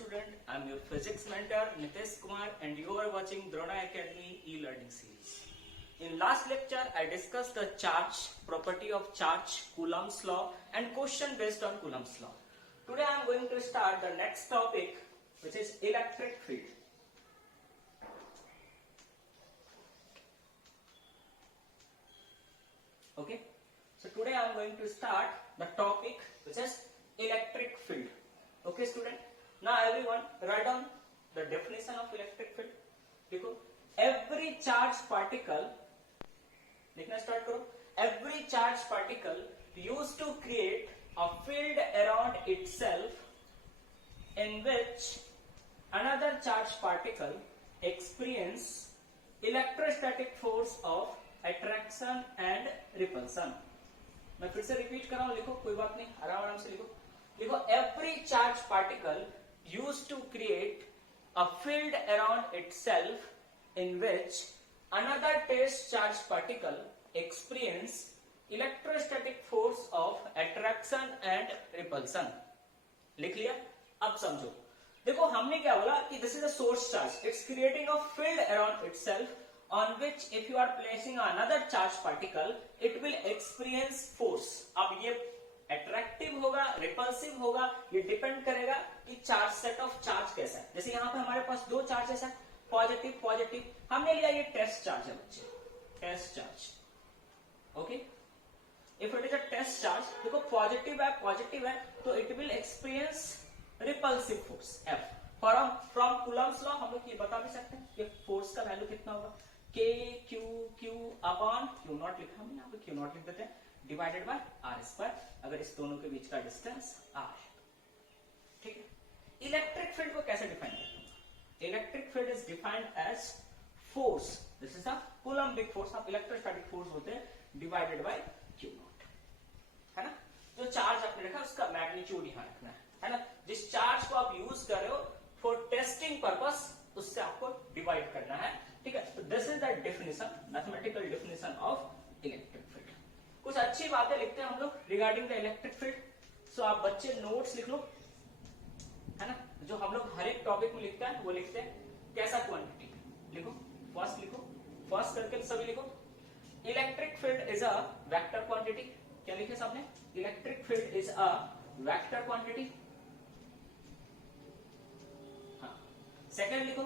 student, I'm your physics mentor Nitesh Kumar and you are watching Drona Academy e-learning series. In last lecture, I discussed the charge, property of charge, Coulomb's law and question based on Coulomb's law. Today I am going to start the next topic, which is electric field. Okay, so today I am going to start the topic which is electric field. Okay student, now everyone write down the definition of electric field. देखो, every charged particle, लिखना start करो. Every charged particle used to create a field around itself in which another charged particle experience electrostatic force of attraction and repulsion. मैं फिर से repeat कर रहा हूं, लिखो, कोई बात नहीं, आराम आराम से लिखो. देखो, every charged particle used to create a field around itself in which another test charged particle experience electrostatic force of attraction and repulsion. लिख लिया? अब समझो. देखो, हमने क्या बोला कि this is a source charge. It's creating a field around itself on which if you are placing another charged particle, it will experience force. अब ये अट्रैक्टिव होगा, रिपल्सिव होगा, ये डिपेंड करेगा कि चार्ज सेट ऑफ चार्ज कैसा है. जैसे यहाँ पे हमारे पास दो चार्जेस है, पॉजिटिव पॉजिटिव. हमने लिया ये टेस्ट चार्ज है बच्चे, test charge. Okay, if it is a test charge, देखो पॉजिटिव है तो it will experience repulsive force F. From Coulomb's law हम लोग ये बता भी सकते हैं कि फोर्स का वैल्यू कितना होगा, K Q upon Q not लिखा हमने, यहाँ पे Q नॉट लिख देते हैं, डिवाइडेड बाय R स्क्वायर, अगर इस दोनों के बीच का डिस्टेंस R है. ठीक है. इलेक्ट्रिक फील्ड को कैसे डिफाइन करते हैं? Electric field is defined as force, this is a coulombic force, आप इलेक्ट्रोस्टैटिक फोर्स होते हैं, डिवाइडेड बाय Q नॉट. है ना? जो चार्ज आपने रखा उसका मैग्नीट्यूड यहां रखना है ना? जिस चार्ज को आप यूज कर रहे हो फॉर टेस्टिंग पर्पस, उससे आपको डिवाइड करना है. ठीक है. तो this is the definition, mathematical definition of electric field. कुछ अच्छी बातें लिखते हैं हम लोग रिगार्डिंग द इलेक्ट्रिक फील्ड. सो आप बच्चे नोट्स लिख लो, है ना? जो हम लोग हर एक टॉपिक में लिखते हैं वो लिखते हैं. कैसा क्वांटिटी लिखो, फर्स्ट लिखो, फर्स्ट करके सभी लिखो. Electric field is a vector quantity. क्या लिखे सबने? Electric field is a vector quantity. हाँ. सेकेंड लिखो,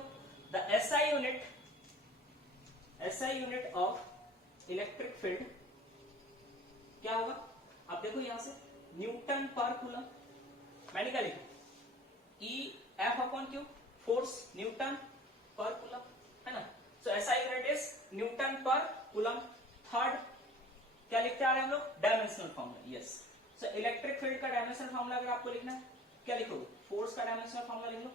the SI unit of electric field क्या होगा? अब देखो यहां से न्यूटन पर कूलम. मैंने क्या लिखा? EF upon Q, force Newton पर कूलम, है ना? सो SI यूनिट इज न्यूटन पर कूलम. थर्ड क्या लिखते आ रहे हैं हम लोग? Dimensional formula. Yes. So electric field का डायमेंशनल फॉर्मूला अगर आपको लिखना है, क्या लिखोगे? फोर्स का डायमेंशनल फॉर्मूला लिख लो,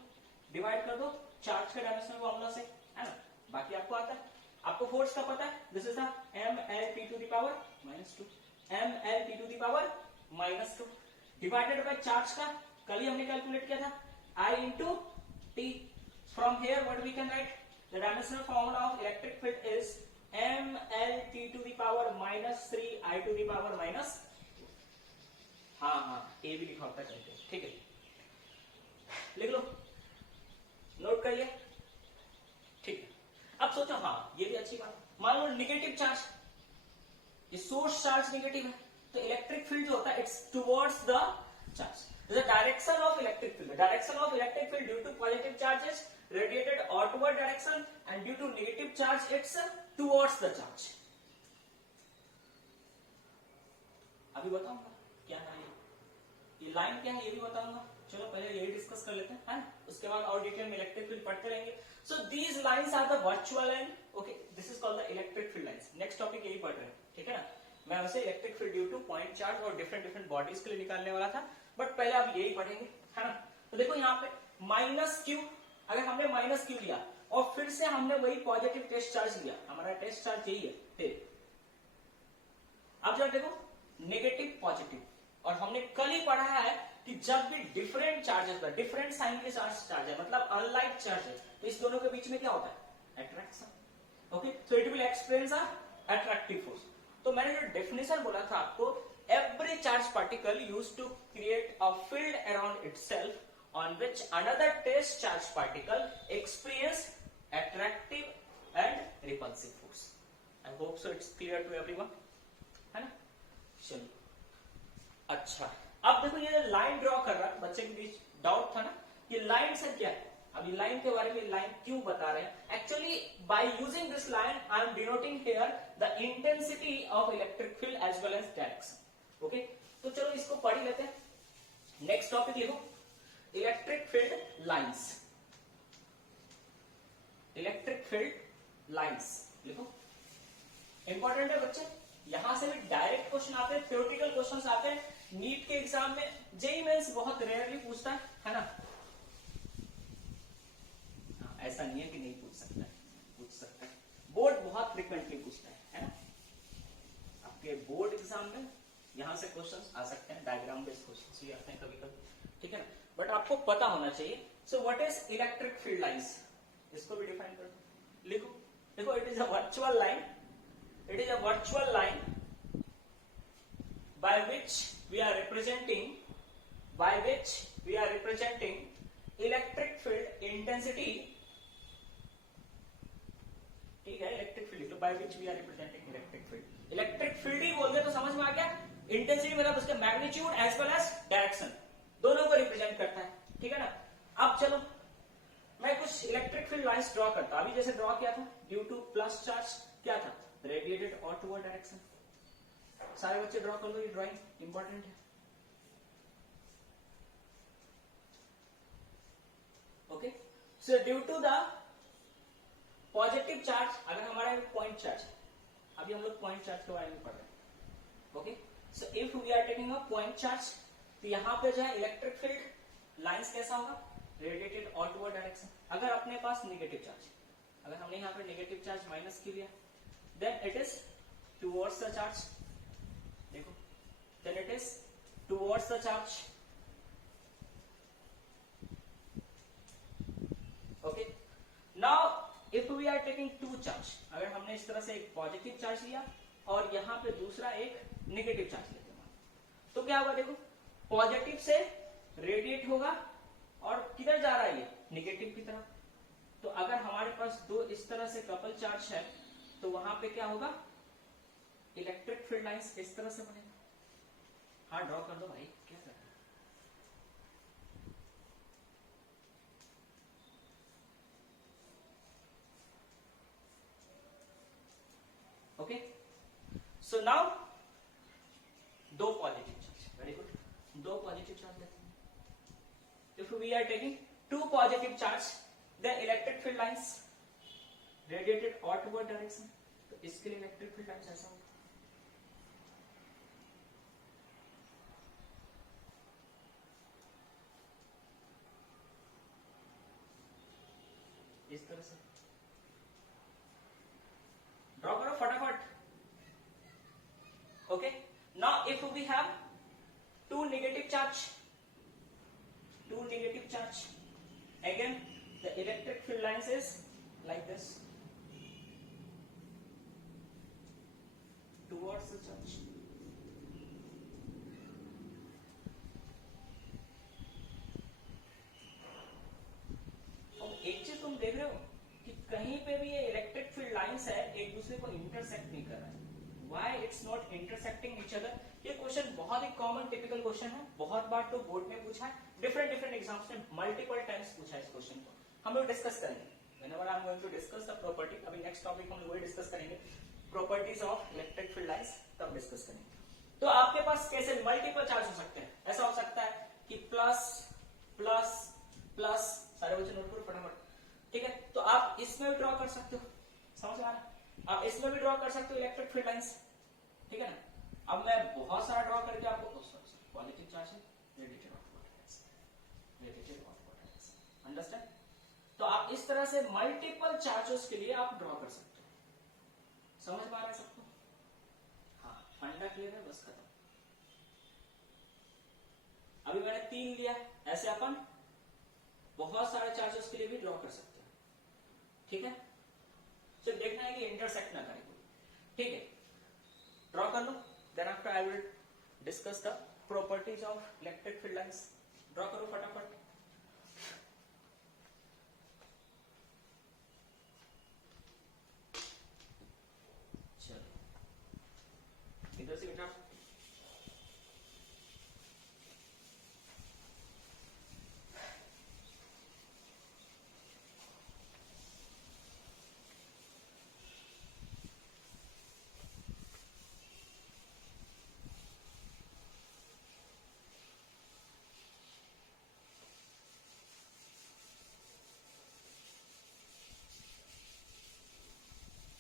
डिवाइड कर दो चार्ज के डायमेंशनल फॉर्मूला से, है ना? बाकी आपको आता है. आपको फोर्स का पता है, this is the mLT to the power -2, mLT to the power -2 divided by charge का कल ही हमने कैलकुलेट किया था, I into T. From here what we can write? The dimensional formula of electric field is mLT to the power -3 I to the power -. हाँ, A भी लिखा होता है. ठीक है, लिख लो, नोट करिए. ठीक है. अब सोचो, हाँ ये भी अच्छी बात. मान लो निगेटिव चार्ज, ये सोर्स चार्ज निगेटिव है, तो इलेक्ट्रिक फील्ड जो होता है it's towards the charge. The direction of electric field. The direction of electric field due to positive charge is radiated outward direction and due to negative charge it's towards the charge. अभी बताऊंगा क्या है ये line क्या है, ये भी बताऊंगा. चलो पहले यही डिस्कस कर लेते हैं, उसके बाद और डिटेल में इलेक्ट्रिक फील्ड पढ़ते रहेंगे. So these lines are the virtual line. Okay, this is called the electric field lines. Next topic यही पढ़ रहे हैं, ठीक है ना? मैं वैसे electric field due to point charge और डिफरेंट बॉडीज के लिए निकालने वाला था, बट पहले आप यही पढ़ेंगे, है ना? तो देखो यहाँ पे -Q, अगर हमने -Q लिया और फिर से हमने वही पॉजिटिव टेस्ट चार्ज लिया, हमारा टेस्ट चार्ज यही है. अब जब देखो नेगेटिव पॉजिटिव, और हमने कल ही पढ़ा है कि जब भी डिफरेंट चार्जेस, डिफरेंट साइन के चार्ज है, मतलब अनलाइक चार्ज है, तो इस दोनों के बीच में क्या होता है? Attraction. Okay, so it will experience a attractive force. तो मैंने जो डेफिनेशन बोला था आपको, every charged particle used to create a field around itself on which another test charge particle experience attractive and repulsive force. I hope so it's clear to everyone, है ना? चलो अच्छा, अब देखो ये लाइन ड्रॉ कर रहा, बच्चे के बीच डाउट था ना, ये लाइन से क्या है? अभी लाइन के बारे में लाइन क्यों बता रहे हैं? Actually by using this line I am denoting here the intensity of electric field as well as direction. Okay, तो चलो इसको पढ़ ही लेते हैं. नेक्स्ट टॉपिक लिखो, electric field lines. Electric field lines लिखो, इंपॉर्टेंट है बच्चे. यहां से भी डायरेक्ट क्वेश्चन आते हैं, थ्योरेटिकल क्वेश्चंस आते हैं. नीट के एग्जाम में जेईई मेंस बहुत रेयरली पूछता है ना? हाँ, ऐसा नहीं है कि नहीं पूछ सकता है, पूछ सकता है. बोर्ड बहुत फ्रिक्वेंटली पूछता है ना? आपके बोर्ड एग्जाम में यहां से क्वेश्चंस आ सकते हैं, डायग्राम बेस्ड क्वेश्चंस भी आते हैं कभी कभी, ठीक है ना? बट आपको पता होना चाहिए. So what is electric field lines, इसको भी डिफाइन कर दो. लिखो, देखो it is a virtual line. It is a virtual line by which we are representing electric field intensity. ठीक है, electric field by which we are representing electric field. Electric field ही बोल दे तो समझ में आ गया. इंटेंसिटी मतलब उसके magnitude as well as direction दोनों को रिप्रेजेंट करता है, ठीक है ना? अब चलो मैं कुछ इलेक्ट्रिक फील्ड लाइंस ड्रॉ करता हूं. अभी जैसे ड्रॉ किया था, ड्यू टू प्लस चार्ज क्या था? Radiated outward direction. सारे बच्चे ड्रॉ कर लो, ये ड्राइंग इंपॉर्टेंट है. Okay, so due to the positive charge, अगर हमारा पॉइंट चार्ज, अभी हम लोग पॉइंट चार्ज के बारे में पढ़ रहे हैं. Okay, so if we are taking a point charge, तो यहां पे जो है इलेक्ट्रिक फील्ड लाइंस कैसा होगा? Radiated outward direction. अगर अपने पास नेगेटिव चार्ज, अगर हमने यहां पे नेगेटिव चार्ज माइनस की लिया, then it is towards the charge. देखो, then it is towards the charge. Okay, now if we are taking two charge, अगर हमने इस तरह से एक पॉजिटिव चार्ज लिया और यहां पे दूसरा एक नेगेटिव चार्ज लेते हैं, तो क्या होगा? देखो, पॉजिटिव से रेडिएट होगा और किधर जा रहा है? ये नेगेटिव की तरफ. तो अगर हमारे पास दो इस तरह से कपल चार्ज है, तो वहां पे क्या होगा? इलेक्ट्रिक फील्ड लाइंस इस तरह से बनेगा. हाँ, ड्रॉ कर दो भाई, क्या कर रहे हैं? ओके, सो नाउ दो पॉजिटिव चार्ज, वेरी गुड, दो पॉजिटिव चार्ज लेते हैं. If we are taking two positive charge, the electric field lines radiated outward direction. तो इसके लिए इलेक्ट्रिक फील्ड लाइंस ऐसा होगा. इस तरह से ड्रॉ करो फटाफट. Okay, now if we have two negative charge, again the electric field lines is like this towards the charge. अब एक चीज तुम देख रहे हो कि कहीं पे भी ये इलेक्ट्रिक फील्ड लाइंस है, एक दूसरे को इंटरसेक्ट नहीं कर रहा है. Why it's not intersecting each other? ये क्वेश्चन बहुत ही कॉमन टिपिकल क्वेश्चन है, बहुत बार तो बोर्ड में पूछा है, डिफरेंट एग्जाम्स में मल्टीपल टाइम्स पूछा है इस क्वेश्चन को. हम लोग डिस्कस करेंगे. Whenever I am going to discuss the property, अभी नेक्स्ट टॉपिक हम लोग वही डिस्कस करेंगे, properties of electric field lines, तब डिस्कस करेंगे. तो आपके पास कैसे मल्टीपल चार्ज हो सकते हैं? ऐसा हो सकता है कि प्लस प्लस प्लस, सारे बच्चे नोट करो फटाफट, ठीक है? तो आप इसमें भी ड्रॉ कर सकते हो, समझ आ रहा है? आप इसमें भी ड्रॉ कर सकते हो इलेक्ट्रिक फील्ड लाइंस, ठीक है ना? अब मैं बहुत सारा ड्रॉ करके आपको पॉजिटिव चार्ज है, रेडिएटेड आउटवर्ड डायरेक्शन, अंडरस्टैंड? तो आप इस तरह से मल्टीपल चार्जेस के लिए आप ड्रॉ कर सकते हो. समझ में आ रहा है सबको? हाँ, फंडा क्लियर है, बस खत्म. अभी मैंने 3 लिया, ऐसे अपन बहुत सारे चार्जेस के लिए भी ड्रॉ कर सकते हैं, ठीक है? सिर्फ देखना है कि इंटरसेक्ट ना करे कोई, ठीक है? ड्रॉ कर लो, then after I will discuss the properties of electric field lines. Draw करो फटाफट. सी मिटा।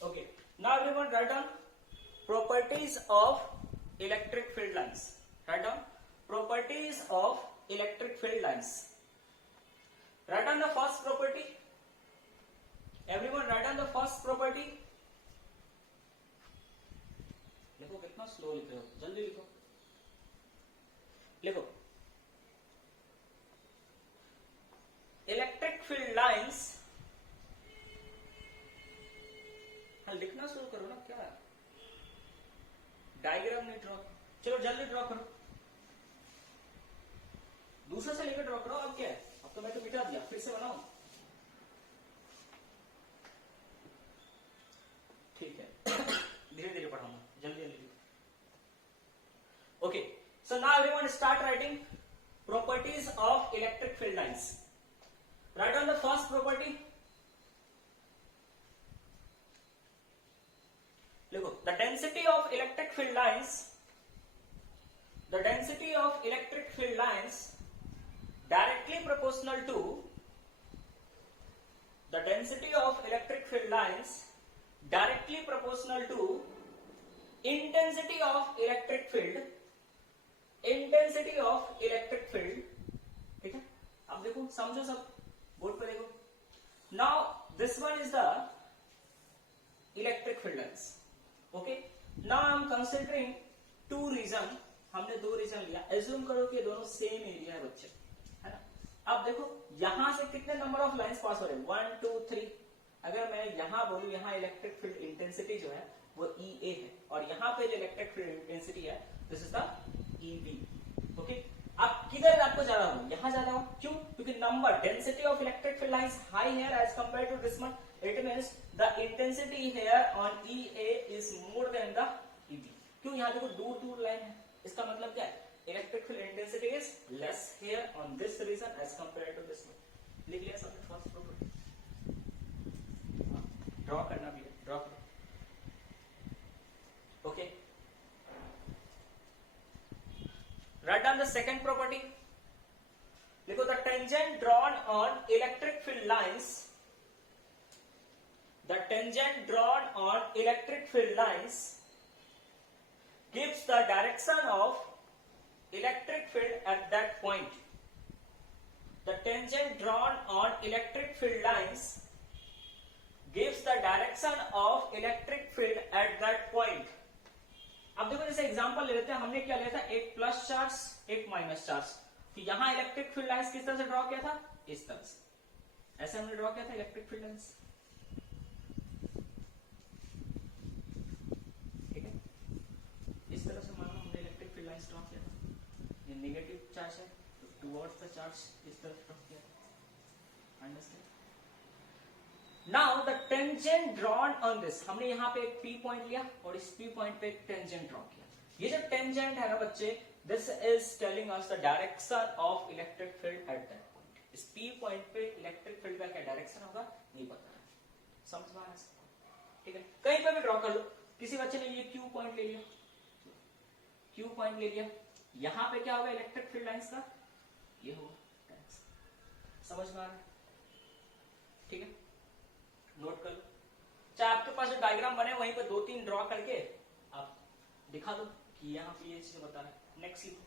Okay, now everyone write down properties of electric field lines. Write down properties of electric field lines. Write down the first property. Everyone write down the first property. लिखो, कितना slow लिख रहे हो, जल्दी लिखो। लिखो इलेक्ट्रिक फील्ड लाइंस। हाँ लिखना शुरू करो ना, क्या डायग्राम नहीं ड्रॉ, चलो जल्दी ड्रॉ करो, दूसरे से लेकर ड्रॉ करो। अब क्या है, अब तो मैं तो मिटा दिया, फिर से बनाओ। ठीक है धीरे धीरे पढ़ाऊंगा, जल्दी जल्दी। Okay, so now everyone start writing properties of electric field lines. Right on the first property. देखो, the density of electric field lines, the density of electric field lines directly proportional to, the density of electric field lines directly proportional to intensity of electric field, intensity of electric field। ठीक है, अब देखो समझो, सब board पे देखो। now this one is the electric field lines। Okay, now I am considering two region. हमने दो रीजन लिया, एज्यूम करो कि दोनों सेम एरिया है बच्चे, है ना। अब देखो यहां से कितने नंबर ऑफ लाइंस पास हो रहे हैं, 1 2 3। अगर मैं यहां बोलूं, यहां इलेक्ट्रिक फील्ड इंटेंसिटी जो है वो EA है, और यहां पे जो इलेक्ट्रिक फील्ड इंटेंसिटी है this is the EB। Okay, अब किधर आपको ज्यादा हो, यहां ज्यादा हो, क्यों? क्योंकि number density of electric field lines high here as compare to this one. It means the intensity here on EA is more than the EB। क्यों? यहाँ देखो दूर दूर लाइन है, इसका मतलब क्या है, electric field intensity is less here on this region as compared to this one। लिख लिया सबने फर्स्ट प्रॉपर्टी, ड्रॉ करना भी है, ड्रॉ करो। Okay, right down the second property. देखो, the tangent drawn on electric field lines, the tangent drawn on electric field lines gives the direction of electric field at that point। The tangent drawn on electric field lines gives the direction of electric field at that point। अब देखो जैसे example ले लेते हैं, हमने क्या लिया था, एक प्लस चार्ज एक माइनस चार्ज। तो यहां इलेक्ट्रिक फील्ड लाइंस किस तरह से ड्रॉ किया था, इस तरह से, ऐसे हमने ड्रॉ किया था इलेक्ट्रिक फील्ड लाइंस। ड्रॉ किया था, ये नेगेटिव चार्ज है तो टुवर्ड्स द चार्ज इस तरफ ड्रॉ किया था। Understand? Now the tangent drawn on this, हमने यहाँ पे एक P पॉइंट लिया और इस P पॉइंट पे एक टेंजेंट ड्रॉ किया। ये जो टेंजेंट है ना बच्चे, this is telling us the direction of electric field at that point. इस P पॉइंट पे इलेक्ट्रिक फील्ड का क्या डायरेक्शन होगा नहीं पता है, समझ में आ रहा है? ठीक है, कहीं पे भी ड्रॉ कर लो। किसी बच्चे ने ये Q पॉइंट ले लिया, Q पॉइंट ले लिया, यहां पे क्या होगा इलेक्ट्रिक फील्ड लाइंस का, ये होगा। समझ में आ रहा है? ठीक है, नोट कर लो। चाहे आपके पास जो डायग्राम बने वहीं पे 2-3 ड्रॉ करके आप दिखा दो कि यहां पे ये चीज बता रहा है। नेक्स्ट लिखो,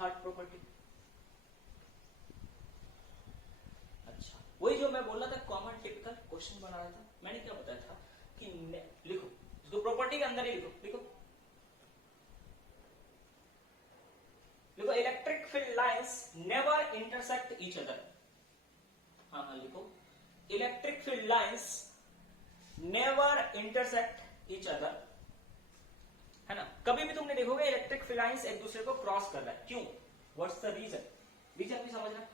थर्ड प्रॉपर्टी। अच्छा, वही जो मैं बोल रहा था, कॉमन टिपिकल क्वेश्चन बना रहा था, मैंने क्या बताया था कि लिखो, जो प्रॉपर्टी के अंदर ही लिखो। लिखो देखो, electric field lines never intersect each other. हाँ हाँ लिखो, electric field lines never intersect each other, है ना। कभी भी तुमने देखोगे इलेक्ट्रिक फील्ड लाइंस एक दूसरे को क्रॉस कर रहा है, क्यों? What's the reason? रीजन भी समझना।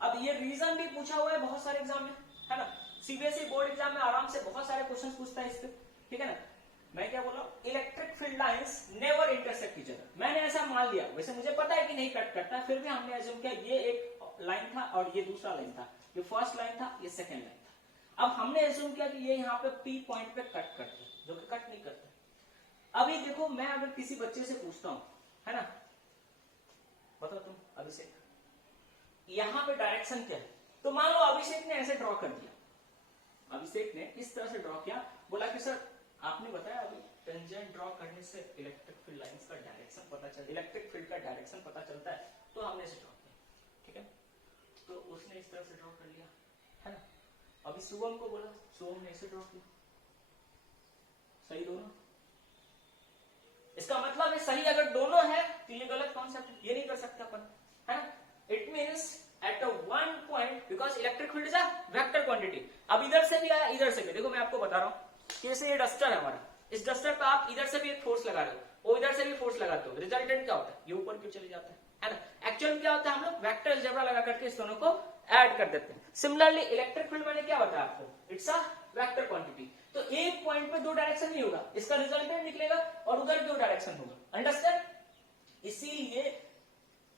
अब ये रीजन भी पूछा हुआ है बहुत सारे एग्जाम में, है ना। सीबीएसई बोर्ड एग्जाम में आराम से बहुत सारे क्वेश्चन पूछता है इस पे, ठीक है ना। मैं क्या बोल रहा हूँ, electric field lines never intersect each other. मैंने ऐसा मान लिया, वैसे मुझे पता है कि नहीं कट करता, फिर भी हमने अज्यूम किया ये एक लाइन था और ये दूसरा लाइन था, ये फर्स्ट लाइन था, ये सेकेंड लाइन था। अब हमने अज्यूम किया कि ये यहाँ पे पी पॉइंट पे कट करते, जो कि कट नहीं करते। अभी देखो, मैं अगर किसी बच्चे से पूछता हूं, है ना, बताओ तुम अभिषेक, यहां पे डायरेक्शन क्या है, तो मान लो अभिषेक ने ऐसे ड्रॉ कर दिया, अभिषेक ने इस तरह से ड्रॉ किया, बोला कि सर आपने बताया अभी टेंजेंट ड्रॉ करने से इलेक्ट्रिक फील्ड लाइंस का डायरेक्शन पता चलता है, इलेक्ट्रिक फील्ड का डायरेक्शन पता चलता है, तो हमने इसे ड्रॉ किया, ठीक है। तो उसने इस तरह से ड्रॉ कर लिया, है ना। अभी शुभम को बोला, शुभम ने इसे ड्रॉ किया, सही दोनों। इसका मतलब है सही अगर दोनों है तो ये गलत कॉन्सेप्ट है, ये नहीं कर सकते अपन, है ना। It means at a one point, because electric field is a vector quantity. अब इधर से भी आया, इधर से भी, देखो मैं आपको बता रहा हूं, जैसे ये डस्टर है हमारा, इस डस्टर पे आप इधर से भी एक फोर्स लगा रहे हो, वो इधर से भी फोर्स लगाते हो, रिजल्टेंट क्या होता है, ये ऊपर क्यों चले जाता है ना। एक्चुअली क्या होता है, हम लोग वेक्टर अलजेब्रा लगा करके इस दोनों को ऐड कर देते हैं। सिमिलरली इलेक्ट्रिक फील्ड मैंने क्या बताया आपको, इट्स अ वेक्टर क्वांटिटी। तो एक पॉइंट पे दो डायरेक्शन नहीं होगा, इसका रिजल्टेंट निकलेगा और उधर दो डायरेक्शन होगा, अंडरस्टैंड। इसीलिए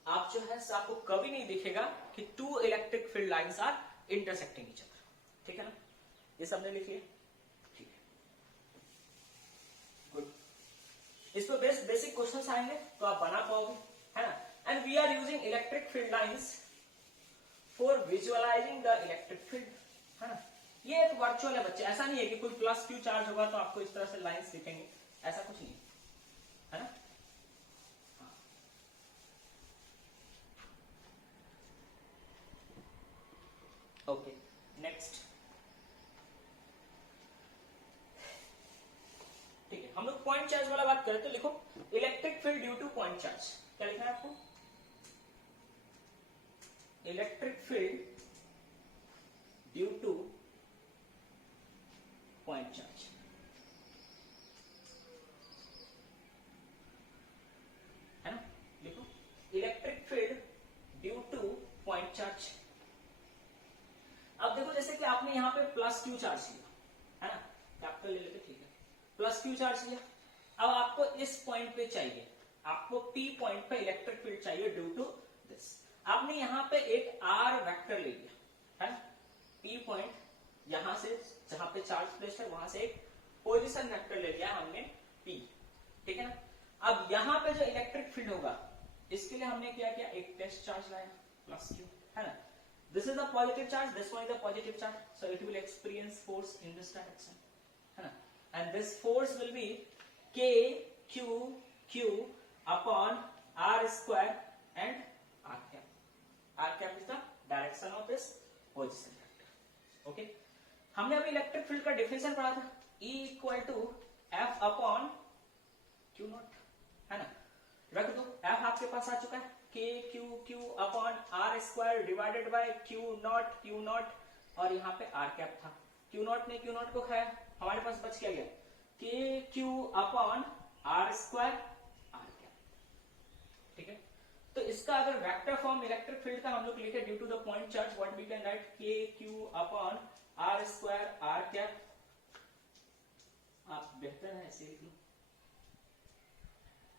आप जो है आपको कभी नहीं दिखेगा कि two electric field lines are intersecting each other, ठीक है ना। ये सबने लिख लिया, ठीक है, गुड। इस पर बेसिक क्वेश्चंस आएंगे तो आप बना पाओगे, है ना। And we are using electric field lines for visualising the electric field, है ना। ये एक वर्चुअल है बच्चे, ऐसा नहीं है कि कोई प्लस क्यू चार्ज होगा तो आपको इस तरह से लाइंस दिखेंगे, ऐसा कुछ नहीं है ना। ओके, नेक्स्ट, ठीक है, हम लोग पॉइंट चार्ज वाला बात करें तो लिखो electric field due to point charge. क्या लिखना है आपको, electric field due to point charge, है ना। लिखो electric field due to point charge. अब देखो जैसे कि आपने यहां पे प्लस क्यू चार्ज लिया, है ना, कैपिटल ले लेते, ठीक है, प्लस क्यू चार्ज लिया। अब आपको इस पॉइंट पे चाहिए, आपको पी पॉइंट पे इलेक्ट्रिक फील्ड चाहिए ड्यू टू दिस। आपने यहां पे एक आर वेक्टर ले लिया, है ना, पी पॉइंट, यहां से जहां पे चार्ज प्लेस्ड है वहां से एक पोजीशन वेक्टर ले लिया हमने पी, ठीक है ना। अब यहां पे जो इलेक्ट्रिक फील्ड होगा इसके लिए हमने क्या किया, एक टेस्ट चार्ज लाया प्लस क्यू, है ना। This is a positive charge, this one is a positive charge, so it will experience force in this direction, है ना. And this force will be K Q upon R square and R cap. R cap is the direction of this position vector. Okay. हमने अभी electric field का definition पढ़ा था, E equal to F upon Q naught, है ना. रख दो, F आपके पास आ चुका है, K Q upon R square divided by Q not, और यहाँ पे R कैप था, Q नॉट ने Q नॉट को खाया, हमारे पास बच क्या गया, K Q upon R square R cap, ठीक है। तो इसका अगर वेक्टर फॉर्म इलेक्ट्रिक फील्ड का हम लोग लिखे due to the point charge, what we can write, K Q upon R square R cap. आप बेहतर है ऐसे लिख लो,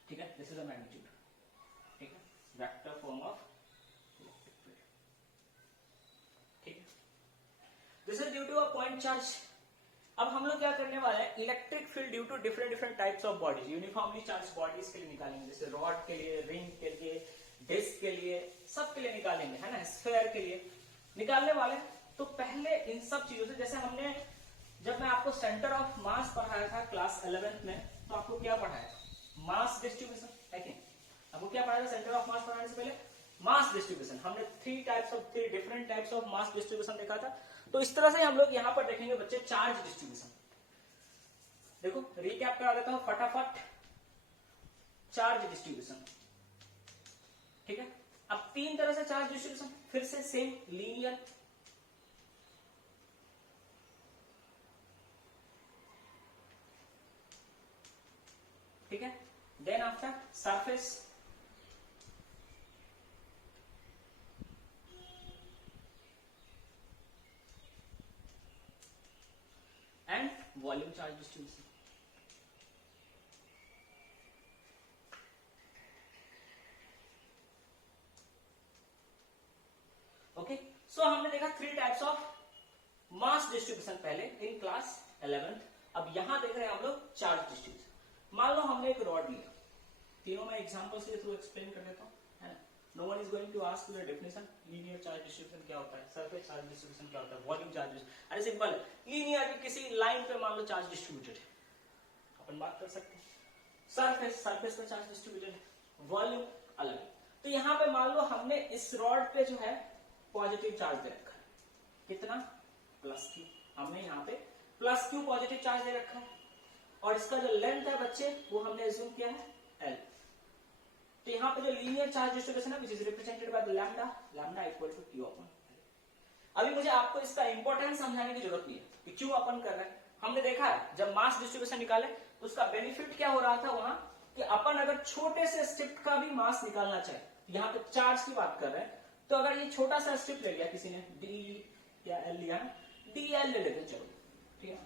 ठीक है, दिस इज द मैग्नीट्यूड, ठीक है, vector form of electric field, ठीक है, this is due to a point charge. अब हम लोग क्या करने वाले हैं, electric field due to different types of bodies, uniformly charge bodies के लिए निकालेंगे, जैसे रॉड के लिए, रिंग के लिए, डिस्क के लिए, सब के लिए निकालेंगे, है ना, स्फीयर के लिए निकालने वाले। तो पहले इन सब चीजों से, जैसे हमने जब मैं आपको सेंटर ऑफ मास पढ़ाया था क्लास 11th में, तो आपको क्या पढ़ाया, मास डिस्ट्रीब्यूशन, है कि आपको क्या पढ़ाया था सेंटर ऑफ मास पढ़ाने से पहले, मास डिस्ट्रीब्यूशन। हमने three different types of mass distribution देखा था। तो इस तरह से हम लोग यहां पर देखेंगे बच्चे चार्ज डिस्ट्रीब्यूशन। देखो रिकैप करा देता हूं फटाफट, चार्ज डिस्ट्रीब्यूशन, ठीक है। अब तीन तरह से चार्ज डिस्ट्रीब्यूशन, फिर से सेम लीनियर, ठीक है, then after surface, and volume charge distribution, so हमने देखा 3 टाइप्स ऑफ मास डिस्ट्रीब्यूशन पहले इन क्लास 11th। अब यहां देख रहे हैं हम लोग चार्ज डिस्ट्रीब्यूशन। मान लो हमने एक रॉड लिया, तीनों में एग्जांपल्स के थ्रू एक्सप्लेन कर देता हूं, है ना। No one is going to ask the definition linear charge distribution क्या होता है, सरफेस चार्ज डिस्ट्रीब्यूशन क्या होता है, वॉल्यूम चार्ज डिस्ट्रीब्यूशन। अरे सिंपल, लीनियर किसी लाइन पे मान लो चार्ज डिस्ट्रीब्यूटेड है, अपन बात कर सकते हैं। सरफेस पे चार्ज डिस्ट्रीब्यूटेड है, वॉल्यूम अलग। तो यहां पे मान लो हमने इस रॉड पे जो है पॉजिटिव चार्ज दे रखा है, कितना, +q। हमने यहाँ पे +q पॉजिटिव चार्ज दे रखा है, और इसका जो लेंथ है बच्चे वो हमने एज्यूम किया है l। तो यहाँ पे जो लीनियर चार्ज डिस्ट्रीब्यूशन है which is represented by lambda equal to q upon l। अभी मुझे आपको इसका इंपॉर्टेंस समझाने की जरूरत नहीं है कि क्यों अपन कर रहे हैं। हमने देखा है जब मास डिस्ट्रीब्यूशन निकाले तो उसका बेनिफिट क्या हो रहा था वहां, कि अपन अगर छोटे से स्ट्रिप का भी मास निकालना चाहे, यहाँ पे चार्ज की बात कर रहे हैं, तो अगर ये छोटा सा स्ट्रिप ले लिया किसी ने, d या l लिया ना, dl ले लेते, चलो ठीक है,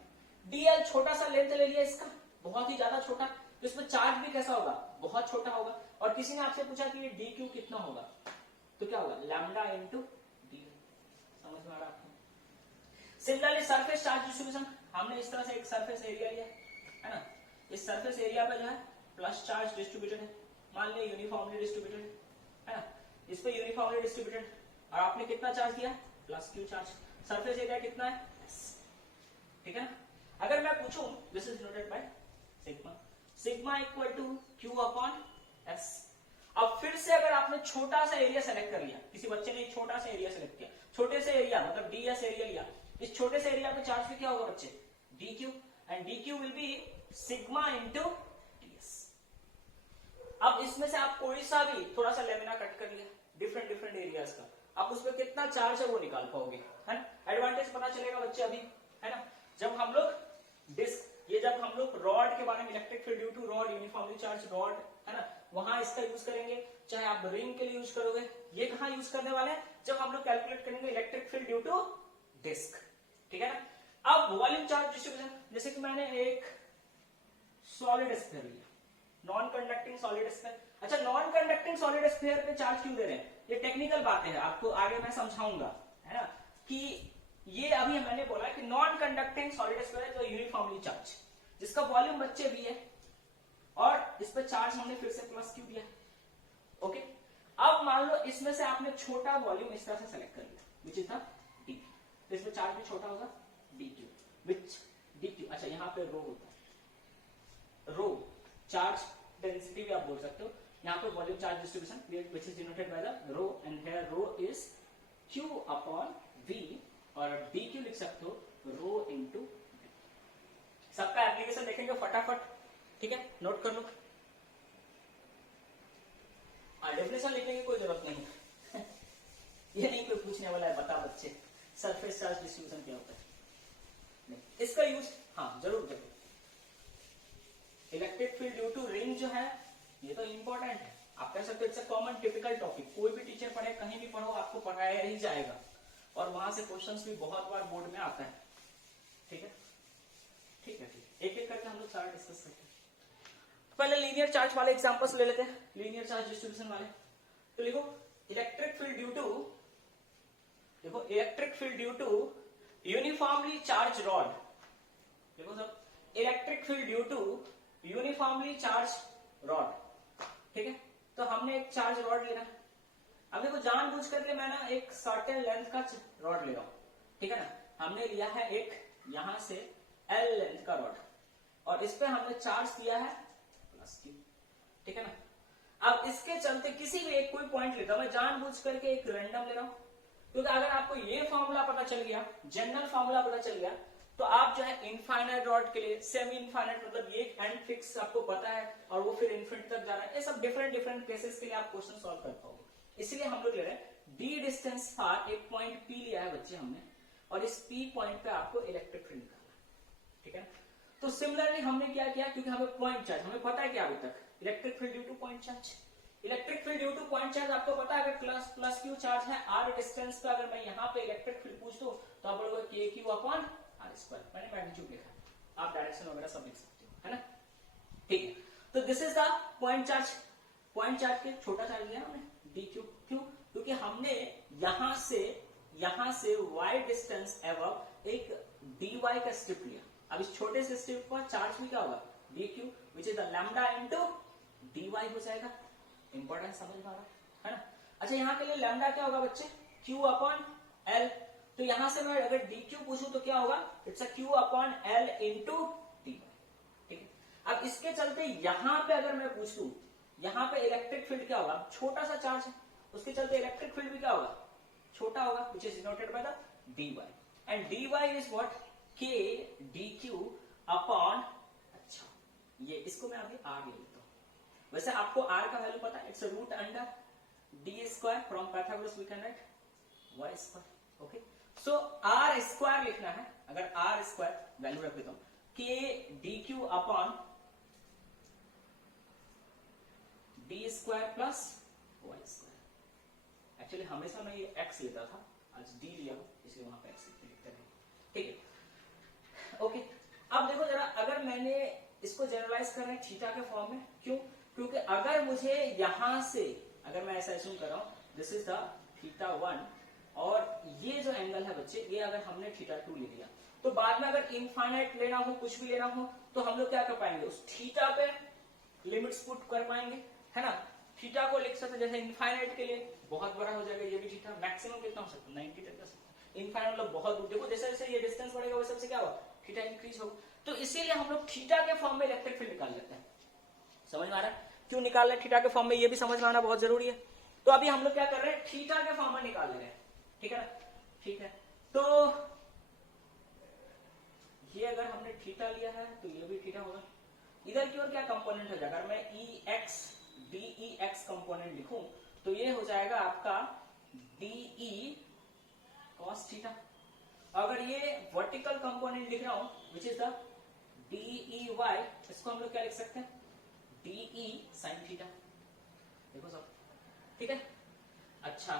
dl छोटा सा लेंथ ले लिया इसका, बहुत ही ज्यादा छोटा, तो इसमें चार्ज भी कैसा होगा, बहुत छोटा होगा। और किसी ने आपसे पूछा कि ये dq कितना होगा, तो क्या होगा, लैम्डा इंटू dl। समझ में आ रहा आपको। सिमिलरली सरफेस चार्ज डिस्ट्रीब्यूशन, हमने इस तरह से एक सरफेस एरिया लिया है ना, इस सरफेस एरिया पे जो है प्लस चार्ज डिस्ट्रीब्यूटेड है, मान लिया यूनिफॉर्मली डिस्ट्रीब्यूटेड है ना, इस पे यूनिफॉर्मली डिस्ट्रीब्यूटेड, और आपने कितना चार्ज दिया, +q चार्ज। सरफेस एरिया कितना है, s, ठीक है। अगर मैं पूछूं, this is denoted by sigma equal to q upon s। अब फिर से अगर आपने छोटा सा एरिया सेलेक्ट कर लिया, किसी बच्चे ने एक छोटा सा एरिया सेलेक्ट किया, छोटे से एरिया मतलब ds एरिया लिया, इस छोटे से एरिया पे चार्ज भी क्या होगा बच्चे, dq, and dq will be sigma into ds। अब इसमें से आप कोई सा भी थोड़ा सा लेमिना कट कर लिया डिफरेंट एरियाज का, आप उस पर कितना चार्ज है वो निकाल पाओगे, है ना। एडवांटेज पता चलेगा बच्चे अभी, है ना। जब हम लोग डिस्क, ये जब हम लोग रॉड के बारे में, electric field due to rod, uniformly charge rod, है ना, वहां इसका यूज करेंगे, चाहे आप रिंग के लिए यूज करोगे। ये कहां यूज करने वाले हैं, जब हम लोग कैलकुलेट करेंगे electric field due to disc, ठीक है ना। अब वॉल्यूम चार्ज डिस्ट्रीब्यूशन, जैसे कि मैंने एक सॉलिड स्फीयर लिया, नॉन कंडक्टिंग सॉलिड स्फीयर। अच्छा, नॉन कंडक्टिंग सॉलिड स्फीयर पे चार्ज क्यों दे रहे हैं, ये टेक्निकल बातें हैं, आपको आगे मैं समझाऊंगा, है ना, कि ये अभी मैंने बोला कि नॉन कंडक्टिंग सॉलिड स्फीयर है तो यूनिफॉर्मली चार्ज, जिसका वॉल्यूम बच्चे भी है, और इस पे चार्ज हमने फिर से +q दिया, ओके। अब मान लो इसमें से आपने छोटा वॉल्यूम इस तरह से सेलेक्ट कर लिया, विच इज द d, तो इसमें चार्ज भी छोटा होगा, dq, विच dq, अच्छा यहाँ पे रो होता है, रो चार्ज डेंसिटी भी आप बोल सकते हो, यहाँ पे volume charge distribution which is denoted by the rho, and here rho is q upon v, और dq लिख सकते हो रो इंटू v। सबका एप्लीकेशन देखेंगे फटाफट, ठीक है, नोट कर लो। डेफिनेशन लिखने की कोई जरूरत नहीं ये नहीं कोई पूछने वाला है, बता बच्चे सरफेस चार्ज डिस्ट्रीब्यूशन क्या होता है, नहीं। इसका यूज हाँ जरूर जरूर, electric field due to ring जो है ये तो इंपॉर्टेंट है, आप कह सकते हो it's a common typical topic, कोई भी टीचर पढ़े, कहीं भी पढ़ो, आपको पढ़ाया ही जाएगा, और वहां से क्वेश्चंस भी बहुत बार बोर्ड में आता है, ठीक है, ठीक है, ठीक, एक एक करके हम लोग सारा डिस्कस करते हैं। पहले लीनियर चार्ज वाले एग्जांपल्स ले लेते हैं, लीनियर चार्ज डिस्ट्रीब्यूशन वाले। तो लिखो इलेक्ट्रिक फील्ड ड्यू टू, देखो electric field due to uniformly charge rod, देखो सब, electric field due to uniformly charge rod, ठीक है। तो हमने एक चार्ज रॉड लेना, अब देखो जानबूझ करके मैं ना एक सर्टेन लेंथ का रॉड ले रहा हूं, ठीक है ना। हमने लिया है एक यहां से L लेंथ का रॉड, और इस पे हमने चार्ज दिया है +q, ठीक है ना। अब इसके चलते किसी भी एक कोई पॉइंट लेता हूं, मैं जानबूझ करके एक रैंडम ले रहा हूं, क्योंकि अगर आपको ये फॉर्मूला पता चल गया, जनरल फॉर्मूला पता चल गया, तो आप जो है इनफाइनाइट रॉड के लिए, सेमी इनफाइनाइट मतलब ये एंड फिक्स आपको पता है और वो फिर इन्फिनिटी तक जा रहा है, ये सब डिफरेंट केसेस के लिए आप क्वेश्चन सॉल्व कर पाओगे। इसलिए हम लोग ले रहे हैं d डिस्टेंस फार, एक पॉइंट P लिया है बच्चे हमने, और इस P पॉइंट पे आपको इलेक्ट्रिक फील्ड निकालना, ठीक है। तो सिमिलरली हमने क्या किया, क्योंकि हमें पॉइंट चार्ज हमें पता है क्या अभी तक, electric field due to point charge, electric field due to point charge आपको पता है, अगर +q चार्ज है r डिस्टेंस पे, अगर मैं यहाँ पे इलेक्ट्रिक फील्ड पूछ दूं तो आप बोलोगे kq अपॉन r², मैंने मैग्नीट्यूड लिखा है, आप डायरेक्शन वगैरह सब लिख सकते हो, है ना, ठीक है। तो this is the point charge, point charge के छोटा चार्ज लिया हमने dq, क्यों, क्योंकि हमने यहां से यहां से y डिस्टेंस एवं एक dy का स्ट्रिप लिया। अब इस छोटे से स्ट्रिप पर चार्ज भी क्या होगा, dq which is the lambda into dy हो जाएगा। इंपॉर्टेंट समझ में आ रहा है ना। अच्छा यहाँ के लिए लैम्डा क्या होगा बच्चे, q अपॉन l। तो यहां से मैं अगर dq पूछूं तो क्या होगा, it's a q upon l into dy। ठीक है, अब इसके चलते यहां पे अगर मैं पूछूं, यहां पे इलेक्ट्रिक फील्ड क्या होगा, छोटा सा चार्ज है उसके चलते इलेक्ट्रिक फील्ड भी क्या होगा, छोटा होगा, which is denoted by the dy and dy is what, k dq upon, अच्छा ये इसको मैं अभी आगे लिखता हूं। वैसे आपको r का वैल्यू पता है, it's root under d square, from Pythagoras we can write y square. Okay, so r square लिखना है, अगर r स्क्वायर वैल्यू रख देता हूं, k dq upon d square plus y square. Actually हमेशा मैं ये x लेता था, आज d लिया हूं इसलिए वहां पे x लिखते रहे। ठीक है, ओके। अब देखो जरा, अगर मैंने इसको जनरलाइज कर रहे हैं थीटा के फॉर्म में, क्यों, क्योंकि अगर मुझे यहां से, अगर मैं ऐसा एज्यूम कर रहा हूं दिस इज द थीटा 1 और ये जो एंगल है बच्चे, ये अगर हमने थीटा 2 ले लिया, तो बाद में अगर इनफाइनाइट लेना हो, कुछ भी लेना हो, तो हम लोग क्या कर पाएंगे, उस थीटा पे लिमिट्स पुट कर पाएंगे, है ना। थीटा को लिख सकते जैसे इनफाइनाइट के लिए बहुत बड़ा हो जाएगा, ये भी थीटा मैक्सिमम कितना हो सकता है 90 तक का सकता है। इनफाइनाइट मतलब बहुत दूर, देखो जैसे जैसे ये डिस्टेंस बढ़ेगा वैसे सबसे क्या होगा, थीटा इंक्रीज होगा। तो इसीलिए हम लोग थीटा के फॉर्म में इलेक्ट्रिक फील्ड निकाल लेते हैं। समझ में आ रहा है क्यों निकाल रहे हैं थीटा के फॉर्म में, ये भी समझ में आना बहुत जरूरी है। तो अभी हम लोग क्या कर रहे हैं, थीटा के फॉर्म में निकाल ले रहे हैं। ठीक है ना, ठीक है। तो ये अगर हमने थीटा लिया है तो ये भी थीटा होगा। इधर की ओर क्या कंपोनेंट हो जाएगा, अगर मैं डी एक्स कंपोनेंट लिखूं तो ये हो जाएगा आपका डी कॉस थीटा। अगर ये वर्टिकल कंपोनेंट लिख रहा हूं which is the d y, इसको हम लोग क्या लिख सकते हैं, डी साइन थीटा। देखो सब ठीक है। अच्छा,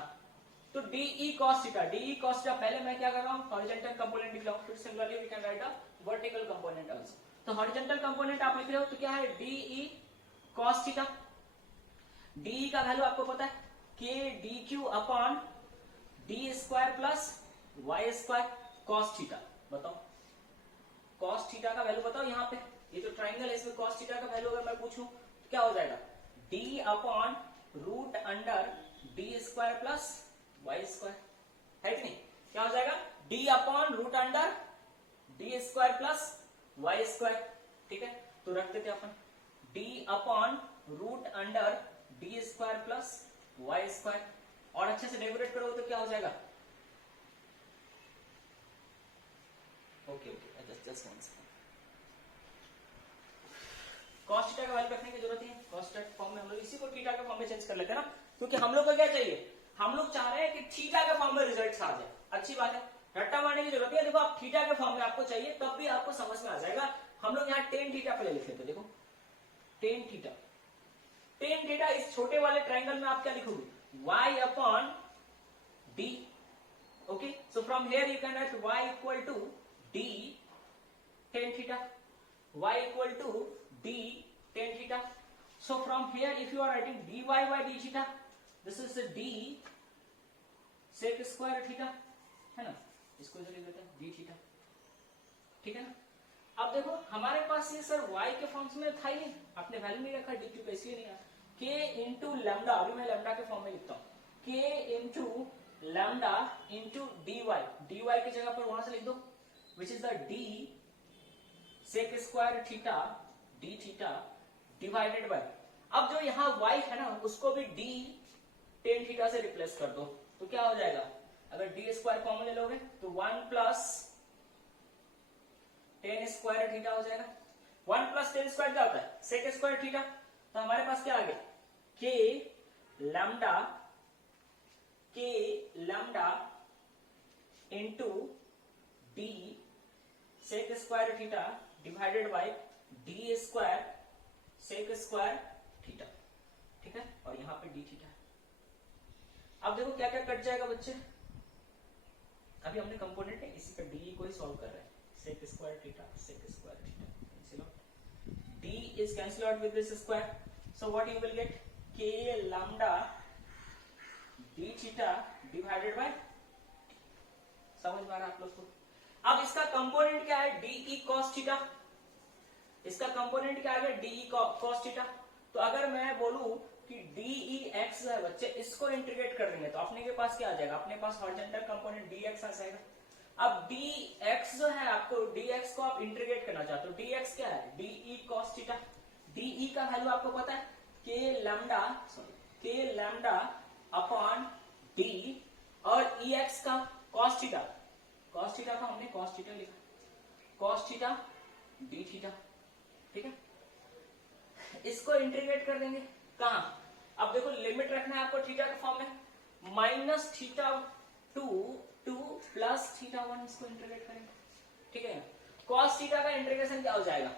तो डी कॉस थीटा, पहले मैं क्या कर रहा हूं, हॉरिजॉन्टल कंपोनेंट लिख रहा हूं, फिर similarly we can write a vertical component also. तो हॉरिजॉन्टल कंपोनेंट आप लिख रहे हो तो क्या है, डी कॉस थीटा। डी का वैल्यू आपको पता है, k d q upon d square plus Y square cos theta. बताओ कॉस थीटा का वैल्यू बताओ, यहाँ पे ये जो ट्राइंगल है इसमें कॉस थीटा का वैल्यू अगर मैं पूछूं तो क्या हो जाएगा, D upon root under D square plus Y square, है कि नहीं। क्या हो जाएगा, D upon root under D square plus Y square. ठीक है, तो रख देते अपन D upon root under D square plus Y square, और अच्छे से डेकोरेट करोगे तो क्या हो जाएगा, okay just one second. Cos theta का वैल्यू रखने की जरूरत है, कॉस थीटा के फॉर्म में हम लोग इसी को थीटा के फॉर्म में चेंज कर लेते हैं ना, क्योंकि हम लोग को क्या चाहिए, हम लोग चाह रहे हैं कि थीटा के फॉर्म में रिजल्ट आ जाए। अच्छी बात है, रट्टा मारने की जरूरत है। देखो आप थीटा के फॉर्म में आपको चाहिए तब भी आपको समझ में आ जाएगा। हम लोग यहाँ टेन थीटा पहले लिख लेते, देखो टेन थीटा। टेन थीटा इस छोटे वाले ट्राइंगल में आप क्या लिखोगे, y upon d। Okay, so from here you can write y equal to d tan theta, y equal to d tan theta. So from here if you are writing dy by d theta, this is d sec square theta, है ना, इसको इधर लिख देते हैं d theta. ठीक है ना। अब देखो हमारे पास ये सर y के फॉर्म्स में था ही, आपने वैल्यू नहीं रखा डी क्यू का, इसलिए नहीं आया। k इंटू लैम्डा, अभी मैं लैम्डा के फॉर्म में लिखता हूं, k into lambda into d y की जगह पर वहां से लिख दो which is the d sec square theta d theta divided by, अब जो यहाँ y है ना उसको भी d टेन थीटा से रिप्लेस कर दो, तो क्या हो जाएगा, अगर d स्क्वायर कॉमन ले लोगे तो 1 प्लस टेन स्क्वायर थीटा हो जाएगा। 1 प्लस टेन स्क्वायर क्या होता है, सेक स्क्वायर थीटा। तो हमारे पास क्या आ गया, k lambda into d sec square theta divided by d square sec square theta. ठीक है, और यहां पे डी थीटा है। अब देखो क्या क्या कट जाएगा बच्चे, अभी हमने कंपोनेंट है इसी का डी को ही सॉल्व कर रहे हैं, sec square theta cancel out, d is cancel out with this square, so what you will get, k lambda d theta divided by आ रहा है आप लोग को। अब इसका कंपोनेंट क्या है, डीई कॉस थीटा, इसका कंपोनेंट क्या है, डीई कॉस थीटा। तो अगर मैं बोलूं कि डीई एक्स है बच्चे, इसको इंटीग्रेट कर देंगे तो अपने के पास क्या आ जाएगा, अपने पास हॉरिजॉन्टल कंपोनेंट डीएक्स आ जाएगा। अब dx जो है, आपको dx को आप इंटीग्रेट करना चाहते हो, dx क्या है, डीई कॉस थीटा। डीई का वैल्यू आपको पता है के लैम्डा अपॉन डी, और ex का कॉस थीटा का हमने कॉस थीटा लिखा, कॉस थीटा डी थीटा, ठीक है। इसको इंटीग्रेट कर देंगे कहां, अब देखो लिमिट रखना है आपको थीटा के फॉर्म में, माइनस थीटा 2 प्लस थीटा 1, इसको इंटीग्रेट करेंगे, ठीक है। कॉस थीटा का इंटीग्रेशन क्या हो जाएगा,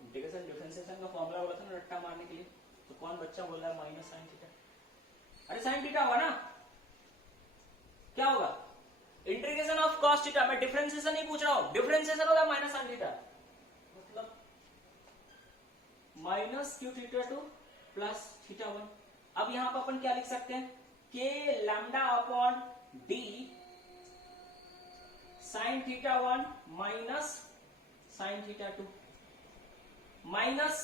इंटीग्रेशन डिफरेंशिएशन का फॉर्मूला बोला था ना रट्टा मारने के लिए, तो कौन बच्चा बोल रहा है माइनस साइन थीटा, अरे साइन थीटा होगा ना, क्या होगा, इंटीग्रेशन ऑफ कॉस थीटा, मैं डिफरेंशिएशन नहीं पूछ रहा हूं, डिफरेंशिएशन होगा माइनस साइन थीटा, मतलब minus Q theta 2 plus theta 1। अब यहां पर अपन क्या लिख सकते हैं, के lambda upon D sine theta 1 minus sine theta 2, minus,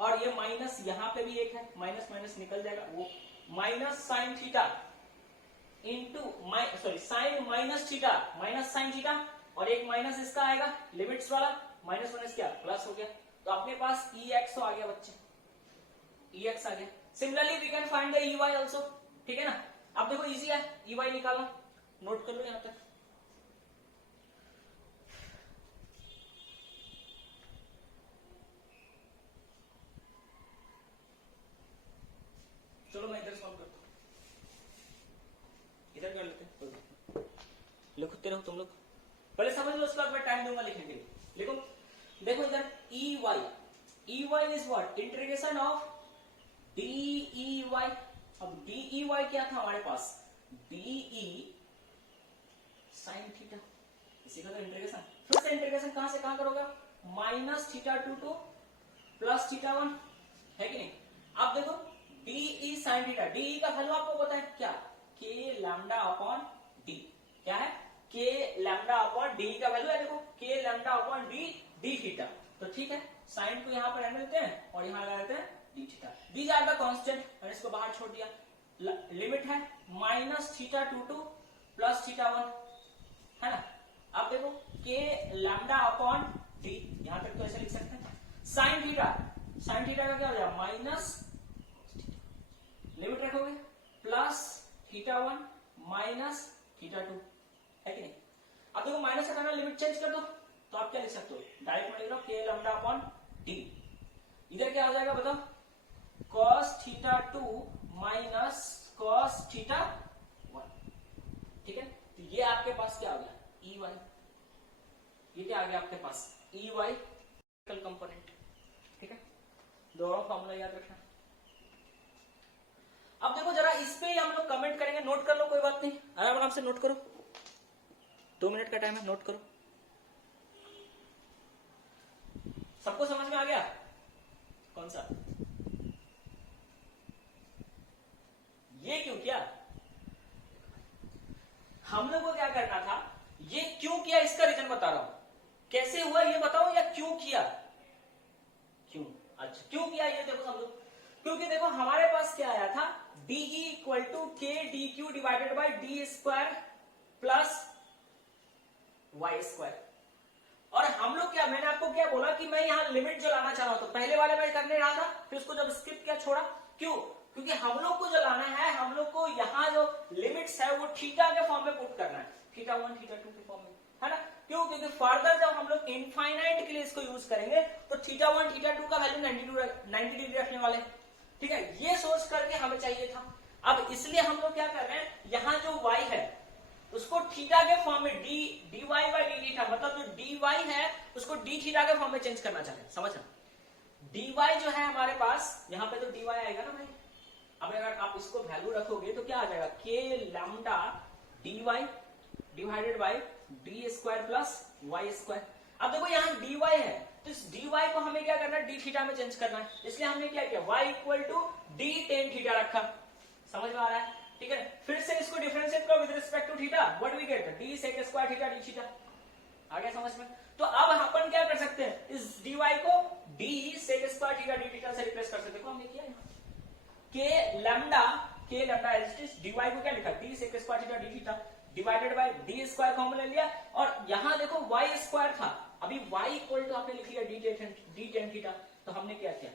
और ये माइनस यहां पे भी एक है, माइनस माइनस निकल जाएगा, वो minus sine theta into sine minus theta, minus sine theta, और एक माइनस इसका आएगा लिमिट्स वाला, माइनस माइनस क्या प्लस हो गया, तो अपने पास ex आ गया बच्चे, ex आ गया। Similarly we can find the ey also, ठीक है ना। अब देखो इजी है ey निकालना, नोट कर लो यहां तक। चलो मैं इधर सॉल्व करता हूं, इधर कर लेते हैं, लिखते रहो तुम लोग, पहले समझ लो, उसके बाद मैं टाइम दूंगा लिखने के लिए। लिखो, देखो इधर ey is what, integration of dey। अब dey क्या था हमारे पास, de साइन थीटा, इसी का तो इंटीग्रेशन, फिर से इंटीग्रेशन कहां से कहां करोगे, minus theta 2 to plus theta 1, है कि नहीं। अब देखो de साइन थीटा, de का वैल्यू आपको पता है क्या, के लैम्डा अपॉन डी, क्या है, के लैम्डा अपॉन डी का वैल्यू है, देखो के लैम्डा अपॉन डी थीटा, तो ठीक है, साइन को यहां पर रहने देते हैं और यहां लगा देते हैं d theta, these are the constant, मैंने इसको बाहर छोड़ दिया, लिमिट है minus theta 2 to plus theta 1, है ना। अब देखो के लैम्डा अपॉन डी, यहां तक तो ऐसे लिख सकते हैं, साइन थीटा का क्या हो जाएगा, माइनस लिमिट रखोगे प्लस थीटा 1 माइनस थीटा 2, है कि नहीं। अब देखो माइनस हटाना, लिमिट चेंज कर दो, तो आप क्या लिख सकते हो, डायरेक्ट में लिख लो के लैम्डा अपॉन डी, इधर क्या आ जाएगा बताओ, cos theta 2 minus cos theta 1, ठीक है। तो ये आपके पास क्या आ गया, ey, ये क्या आ गया आपके पास, ey कंपोनेंट, ठीक है। दोनों फॉर्मूला याद रखना। अब देखो जरा इस पे ही हम लोग कमेंट करेंगे, नोट कर लो, कोई बात नहीं, आराम से नोट करो, 2 मिनट का टाइम है, नोट करो। सबको समझ में आ गया, कौन सा, ये क्यों किया, हम लोग को क्या करना था, ये क्यों किया इसका रीजन बता रहा हूं, कैसे हुआ ये बताओ, या क्यों किया, क्यों, अच्छा क्यों किया ये देखो समझो, क्योंकि देखो हमारे पास क्या आया था, de equal to k d q divided by d square plus Y square, और हम लोग क्या, मैंने आपको क्या बोला कि मैं यहां लिमिट जो लाना चाह रहा हूं, तो पहले वाले में करने रहा था, फिर उसको जब स्किप किया छोड़ा, क्यों, क्योंकि हम लोग को जो लाना है, हम लोग को यहाँ जो लिमिट्स है वो थीटा के फॉर्म में पुट करना है, थीटा 1 थीटा 2 के फॉर्म में, है ना। क्यों, क्योंकि फर्दर जब हम लोग इनफाइनाइट के लिए इसको यूज करेंगे तो थीटा 1 थीटा 2 का वैल्यू 90 डिग्री रखने वाले, ठीक है, ये सोच करके हमें चाहिए था। अब इसलिए हम लोग क्या कर रहे हैं, यहाँ जो y है उसको थीटा के फॉर्म में dy बाई डी थीटा, मतलब जो dy है उसको d थीटा के फॉर्म में चेंज करना चाहते हैं, समझना। dy जो है हमारे पास, यहाँ पे तो dy आएगा ना भाई, अब अगर आप इसको वैल्यू रखोगे तो क्या आ जाएगा, k lambda dy divided by d square plus Y square. अब देखो यहाँ dy है, तो इस dy को हमें क्या करना है, d थीटा में चेंज करना है, इसलिए हमने क्या किया, y equal to d tan theta रखा, समझ में आ रहा है, ठीक है, फिर से इसको डिफरेंशिएट करो with respect to theta, what we get D sec square theta D theta. आ गया समझ में? तो अब अपन क्या कर सकते हैं, इस dy को d sec square theta D theta से रिप्लेस कर सकते हैं। देखो हमने किया यहाँ k lambda as it is, dy को क्या लिखा d sec square theta D theta divided by d square common ले लिया, और यहां देखो y स्क्वायर था, अभी y इक्वल टू आपने लिख लिया डी टेन थीटा, तो हमने क्या किया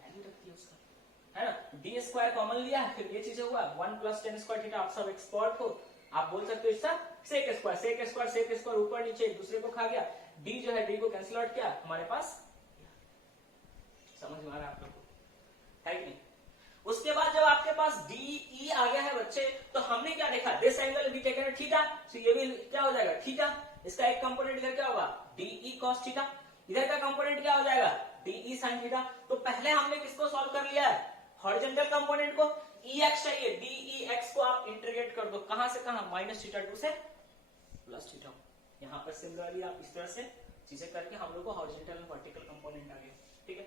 वैल्यू रख दिया उसका, है ना, डी स्क्वायर कॉमन लिया, फिर ये चीजें हुआ 1 प्लस टेन स्क्वायर थीटा, आप सब एक्सपर्ट हो, आप बोल सकते हो इसका सेक स्क्वायर ऊपर नीचे एक दूसरे को खा गया, डी जो है डी को कैंसिल आउट किया, हमारे पास समझ में आ रहा है आप लोग को, है कि नहीं? उसके बाद जब आपके पास DE आ गया है बच्चे, तो हमने क्या देखा, this angle be taken at theta, so ये भी क्या हो जाएगा थीटा, इसका एक कंपोनेंट इधर क्या होगा DE cos थीटा, इधर का कंपोनेंट क्या हो जाएगा DE sin थीटा। तो पहले हमने किसको सॉल्व कर लिया है, हॉरिजॉन्टल कंपोनेंट को, EX चाहिए, DEX को आप इंटीग्रेट कर दो, कहां से कहां, माइनस थीटा 2 से प्लस थीटा। यहां पर सिमिलरली आप इस तरह से चीजें करके हम लोग को हॉरिजॉन्टल एंड वर्टिकल कंपोनेंट आ गया, ठीक है।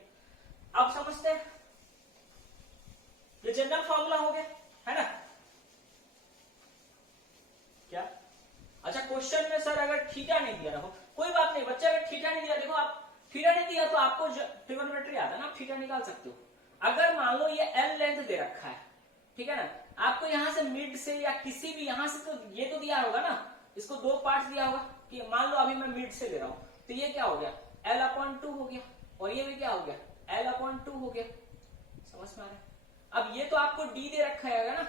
अब समझते हैं, ये जनरल फॉर्मूला हो गया, है ना, क्या? अच्छा क्वेश्चन में सर अगर थीटा नहीं दिया रहो, कोई बात नहीं बच्चे, अगर थीटा नहीं दिया, देखो आप थीटा नहीं दिया तो आपको ट्रिगोनोमेट्री आता है ना, आप थीटा निकाल सकते हो। अगर मान लो ये L लेंथ दे रखा है, ठीक है ना, आपको यहां से मिड से या किसी भी यहां से, तो ये तो दिया होगा ना, इसको दो पार्ट्स दिया होगा कि मान लो अभी मैं मिड से ले रहा हूं, तो ये क्या हो गया L/2 हो गया, और ये भी क्या हो गया L/2 हो गया, समझ में आ रहा है? अब ये तो आपको डी दे रखा रहेगा ना,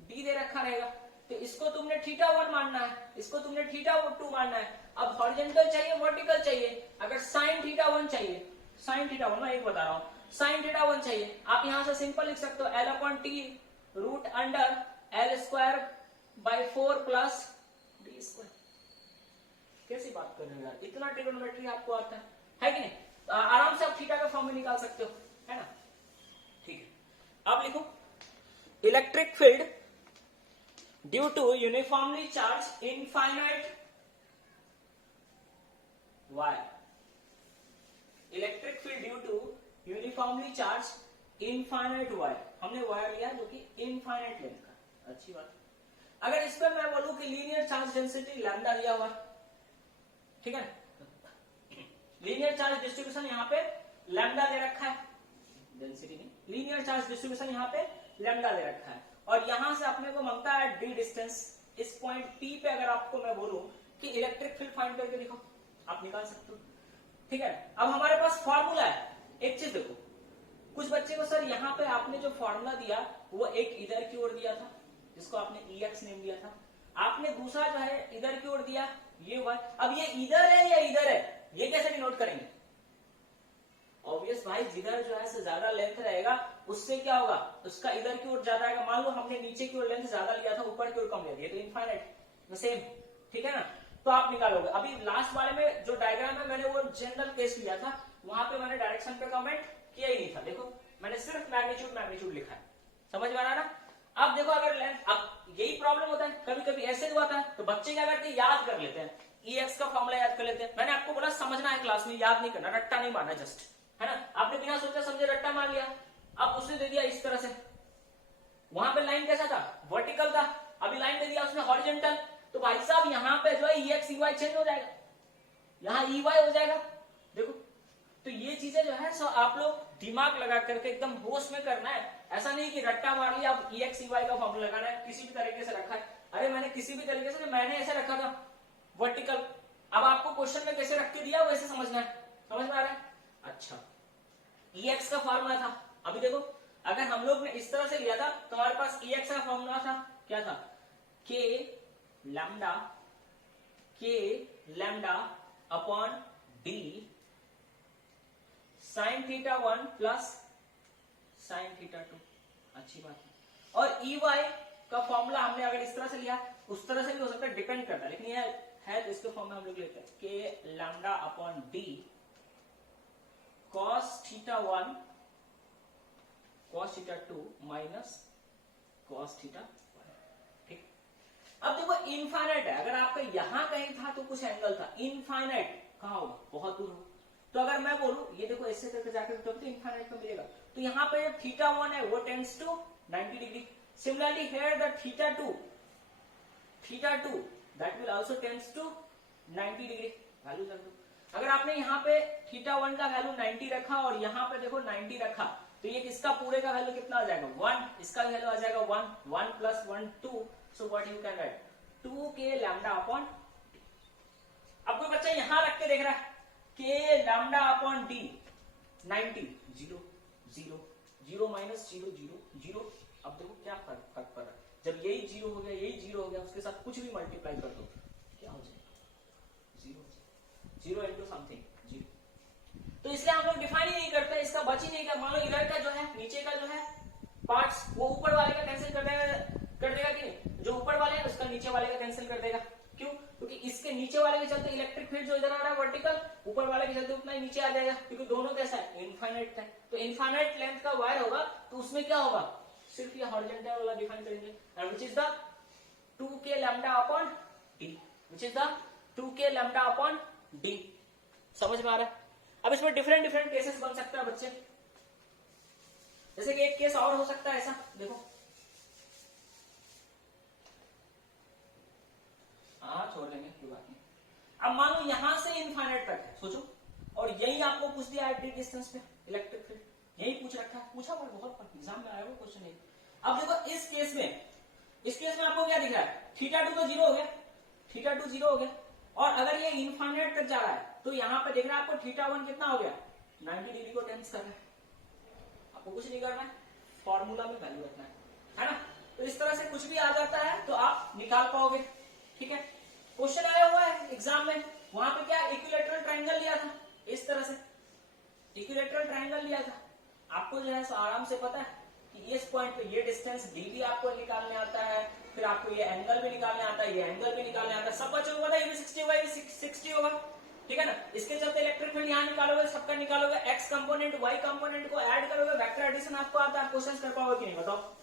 डी दे रखा रहेगा, तो इसको तुमने θ1 मानना है, इसको तुमने θ2 मानना है। अब हॉरिजॉन्टल चाहिए वर्टिकल चाहिए, अगर sin θ1 चाहिए, sin θ1 मैं एक बता रहा हूं, sin θ1 चाहिए, आप यहां से सिंपल लिख सकते हो L/T root under L²/4 plus d square. कैसी बात कर रहे हो यार, इतना ट्रिगोनोमेट्री आपको आता है कि नहीं? आराम से आप थीटा का फॉर्म में निकाल सकते हो, है ना, ठीक है। अब लिखो electric field due to uniformly charge infinite wire, electric field due to uniformly charge infinite wire, हमने वायर लिया जो कि इनफाइनाइट लेंथ का, अच्छी बात। अगर इस पर मैं बोलूं कि लीनियर चार्ज डेंसिटी लैम्डा दिया हुआ, ठीक है, लीनियर चार्ज डिस्ट्रीब्यूशन यहाँ पे लैम्डा दे रखा है, डेंसिटी नहीं, लीनियर चार्ज डिस्ट्रीब्यूशन यहाँ पे लैम्डा दे रखा है, और यहां से अपने को मांगता है डी डिस्टेंस, इस पॉइंट P पे अगर आपको मैं बोलूं कि इलेक्ट्रिक फील्ड फाइंड करके दिखाओ, आप निकाल सकते हो, ठीक है। अब हमारे पास फॉर्मूला है, एक चीज देखो, कुछ बच्चे को सर यहाँ पे आपने जो फॉर्मूला दिया वो एक इधर की ओर दिया था, जिसको आपने EX नेम दिया था, आपने दूसरा जो है इधर की ओर दिया, ये हुआ। अब ये इधर है या इधर है, ये कैसे डिनोट करेंगे? ऑब्वियस भाई, जिधर जो है से ज्यादा लेंथ रहेगा उससे क्या होगा, उसका इधर की ओर ज्यादा आएगा। मान लो हमने नीचे की ओर लेंथ ज्यादा लिया था, ऊपर की ओर कम ले लिया, तो इनफाइनाइट सेम, ठीक है ना, तो आप निकालोगे। अभी लास्ट वाले में जो डायग्राम है मैंने वो जनरल केस लिया था, वहां पे मैंने डायरेक्शन पे कमेंट किया ही नहीं था, देखो मैंने सिर्फ मैग्नीट्यूड लिखा है, समझ में आ रहा ना। अब देखो अगर लेंथ, अब यही प्रॉब्लम होता है, कभी कभी ऐसे हुआ था, तो बच्चे क्या करते हैं, याद कर लेते हैं, EX का फॉर्मूला याद कर लेते हैं। मैंने आपको बोला समझना है क्लास में, याद नहीं करना, रट्टा नहीं मारना, जस्ट, है ना, आपने बिना सोचे समझे रट्टा मार लिया, अब उसने दे दिया इस तरह से, वहां पे लाइन कैसा था, वर्टिकल था, अभी लाइन दे दिया उसने हॉरिजॉन्टल, तो भाई साहब यहाँ पे जो है EX EY चेंज हो जाएगा, यहाँ EY हो जाएगा, देखो। तो ये चीजें जो है सो आप लोग दिमाग लगा करके एकदम होश में करना है, ऐसा नहीं कि रट्टा मार लिया, अब EX EY का फॉर्मूला लगाना है, किसी भी तरीके से रखा है, अरे मैंने किसी भी तरीके से, मैंने ऐसे रखा था वर्टिकल, अब आपको क्वेश्चन में कैसे रख के दिया वैसे समझना है, समझ में आ रहा है? अच्छा, EX का फॉर्मूला था, अभी देखो अगर हम लोग ने इस तरह से लिया था तो हमारे पास EX का फॉर्मूला था, क्या था, K lambda upon D sin θ1 plus sin θ2, अच्छी बात है। और EY का फॉर्मूला हमने अगर इस तरह से लिया, उस तरह से भी हो सकता है, डिपेंड करता है, लेकिन ये है तो इसके फॉर्म में हम लोग लेते हैं K lambda upon D cos θ1 cos θ2 minus cos θ1, ठीक। अब देखो इनफाइनाइट है, अगर आपका यहां कहीं था तो कुछ एंगल था, इनफाइनाइट कहां होगा, बहुत दूर हो, तो अगर मैं बोलूं ये देखो ऐसे करके जाकर तो इनफाइनाइट में मिलेगा, तो यहाँ पे जो θ1 है वो tends to 90 degree, Similarly here the theta 2 that will also tends to 90 degree value रख दो। अगर आपने यहाँ पे थीटा 1 का वैल्यू 90 रखा और यहाँ पे देखो 90 रखा तो ये किसका पूरे का वैल्यू कितना आ जाएगा 1, इसका वैल्यू आ जाएगा 1, 1 plus 1 2, so what you can right 2k lambda upon D. अब कोई बच्चा यहाँ रख के देख रहा है k lambda upon D 90 0 0 0 minus 0 0 0। अब देखो क्या फर्क पड़ रहा है, जब यही 0 हो गया यही 0 हो गया उसके साथ कुछ भी मल्टीप्लाई कर दो क्या हो जाएगा 0 इंटू समथिंग 0। तो इसलिए हम लोग डिफाइन ही नहीं करते, इसका बच ही नहीं कर। मान लो इधर का जो है नीचे का जो है पार्ट्स वो ऊपर वाले का कैंसिल कर देगा कि नहीं, जो ऊपर वाले है उसका नीचे वाले का कैंसिल कर देगा। क्यों? क्योंकि इसके नीचे वाले के चलते इलेक्ट्रिक फील्ड जो इधर आ रहा है वर्टिकल, ऊपर वाले के चलते उतना ही नीचे आ जाएगा, क्योंकि दोनों कैसा है इनफाइनाइट है। तो इनफाइनाइट लेंथ का वायर होगा तो उसमें क्या होगा, सिर्फ ये हॉरिजॉन्टल वाला डिफाइन करेंगे, and which is the 2k lambda upon d, which is the 2k lambda upon d। समझ में आ रहा है? अब इसमें डिफरेंट डिफरेंट केसेस बन सकता है बच्चे, जैसे कि एक केस और हो सकता है ऐसा, देखो हाँ छोड़ लेंगे कोई बात नहीं। अब मान लो यहां से इनफाइनाइट तक है, सोचो, और यही आपको पूछ दिया एट डिस्टेंस पे इलेक्ट्रिक फील्ड, यही पूछ रखा है, पूछा पर बहुत एग्जाम में आया वो क्वेश्चन है। अब देखो इस केस में आपको क्या दिख रहा है, थीटा 2 तो 0 हो गया, थीटा 2 0 हो गया, और अगर ये इनफाइनाइट तक जा रहा है तो यहाँ पे देख रहा है आपको थीटा 1 कितना हो गया 90 डिग्री को टेंस कर रहा है। आपको कुछ नहीं करना है, फॉर्मूला में वैल्यू रखना है ना। तो इस तरह से कुछ भी आ जाता है तो आप निकाल पाओगे, ठीक है। क्वेश्चन आया हुआ है एग्जाम में, वहां पे क्या इक्विलैटरल ट्रायंगल लिया था, इस तरह से इक्विलैटरल ट्रायंगल लिया था। आपको जो है आराम से पता है कि इस पॉइंट पे ये डिस्टेंस डी भी आपको निकालने आता है, फिर आपको ये एंगल भी निकालने आता है, ये एंगल भी निकालने आता है, सब बच्चों को पता है ये 60 होगा, ये 60 होगा, ठीक है ना। इसके चलते इलेक्ट्रिक फील्ड यहाँ निकालोगे, सबका निकालोगे, एक्स कंपोनेंट वाई कंपोनेंट को ऐड करोगे, वेक्टर एडिशन आपको आता है, क्वेश्चन कर पाओगे कि नहीं बताओ,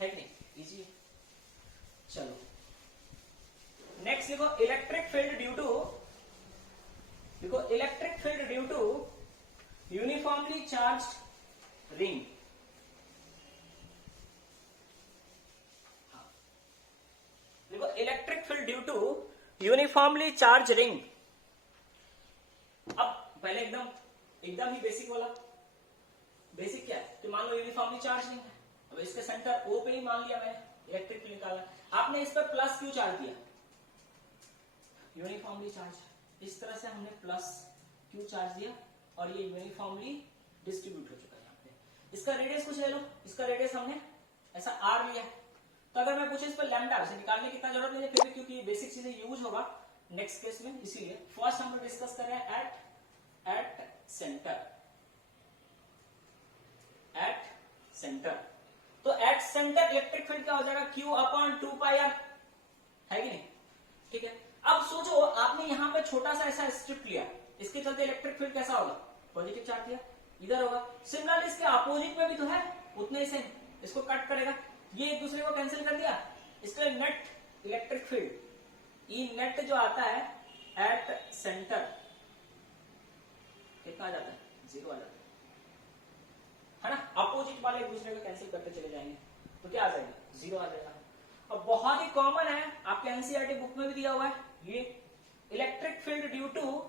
है कि नहीं, इजी है। चलो नेक्स्ट देखो electric field due to uniformly charged ring. देखो electric field due to uniformly charge ring. अब पहले एकदम ही बेसिक वाला, बेसिक क्या है, तो मान लो यूनिफॉर्मली चार्ज रिंग है, अब इसके सेंटर O पे ही मान लिया मैंने इलेक्ट्रिक फील्ड निकाला, आपने इस पर प्लस क्यू चार्ज दिया, यूनिफॉर्मली चार्ज, इस तरह से हमने प्लस क्यू चार्ज दिया और ये यूनिफॉर्मली डिस्ट्रीब्यूट हो चुका है यहाँ पे। इसका रेडियस कुछ ले लो, इसका रेडियस हमने ऐसा आर लिया, तो अगर मैं पूछे इस पर लैम्डा से निकालने की इतना जरूरत नहीं है, फिर भी क्योंकि बेसिक चीजें यूज होगा नेक्स्ट केस में, इसीलिए फर्स्ट हम लोग डिस्कस कर रहे हैं एट सेंटर। तो एट सेंटर इलेक्ट्रिक फील्ड क्या हो जाएगा, Q अपॉन 2πr, है कि नहीं, ठीक है। अब सोचो आपने यहाँ पे छोटा सा ऐसा स्ट्रिप लिया, इसके चलते इलेक्ट्रिक फील्ड कैसा होगा, पॉजिटिव चार्ज दिया, इधर होगा। सिमिलरली इसके अपोजिट में भी तो है उतने से, इसको कट करेगा, ये एक दूसरे को कैंसिल कर दिया, इसके net electric field E net जो आता है एट सेंटर कितना आ जाता है, 0 आ जाता है ना। अपोजिट वाले एक दूसरे को कैंसिल करते चले जाएंगे तो क्या आ जाएगा, 0 आ जाएगा। अब बहुत ही कॉमन है, आपके एनसीईआरटी बुक में भी दिया हुआ है, ये electric field due to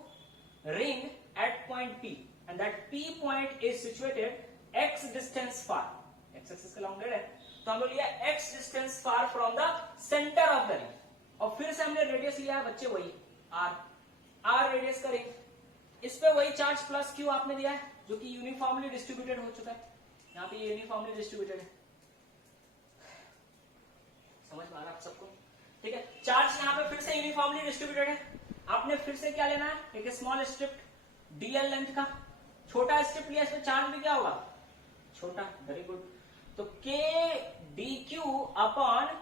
ring at point P and that P point is situated x distance far, x axis का लॉन्ग है, तो हम लोग लिया x distance far from the centre of the ring, और फिर से हमने रेडियस लिया है बच्चे वही r रेडियस का रिंग, इस पे वही चार्ज प्लस Q आपने दिया है जो कि यूनिफॉर्मली डिस्ट्रीब्यूटेड हो चुका है, यहाँ पे ये यूनिफॉर्मली डिस्ट्रीब्यूटेड है, समझ में आ रहा है आप सबको, ठीक है। चार्ज यहाँ पे फिर से यूनिफॉर्मली डिस्ट्रीब्यूटेड है, आपने फिर से क्या लेना है, एक स्मॉल स्ट्रिप dl लेंथ का छोटा स्ट्रिप लिया, इसमें चार्ज भी क्या होगा छोटा, वेरी गुड। तो k dq अपॉन,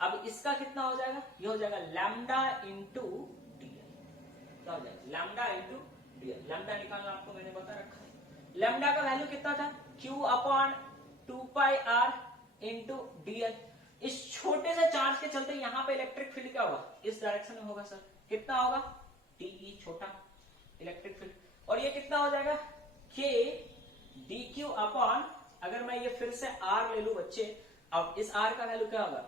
अब इसका कितना हो जाएगा, ये हो जाएगा लैम्डा इंटू dl, क्या हो जाएगा लैम्डा इंटू dl, लैम्डा निकालना आपको मैंने बता रखा है, लैम्डा का वैल्यू कितना था, q upon 2πr into dl। इस छोटे से चार्ज के चलते यहाँ पे इलेक्ट्रिक फील्ड क्या होगा, इस डायरेक्शन में होगा सर, कितना होगा टीई छोटा इलेक्ट्रिक फील्ड, और ये कितना हो जाएगा k dq अपॉन अगर मैं ये फिर से R ले लूं बच्चे, अब इस R का वैल्यू क्या होगा,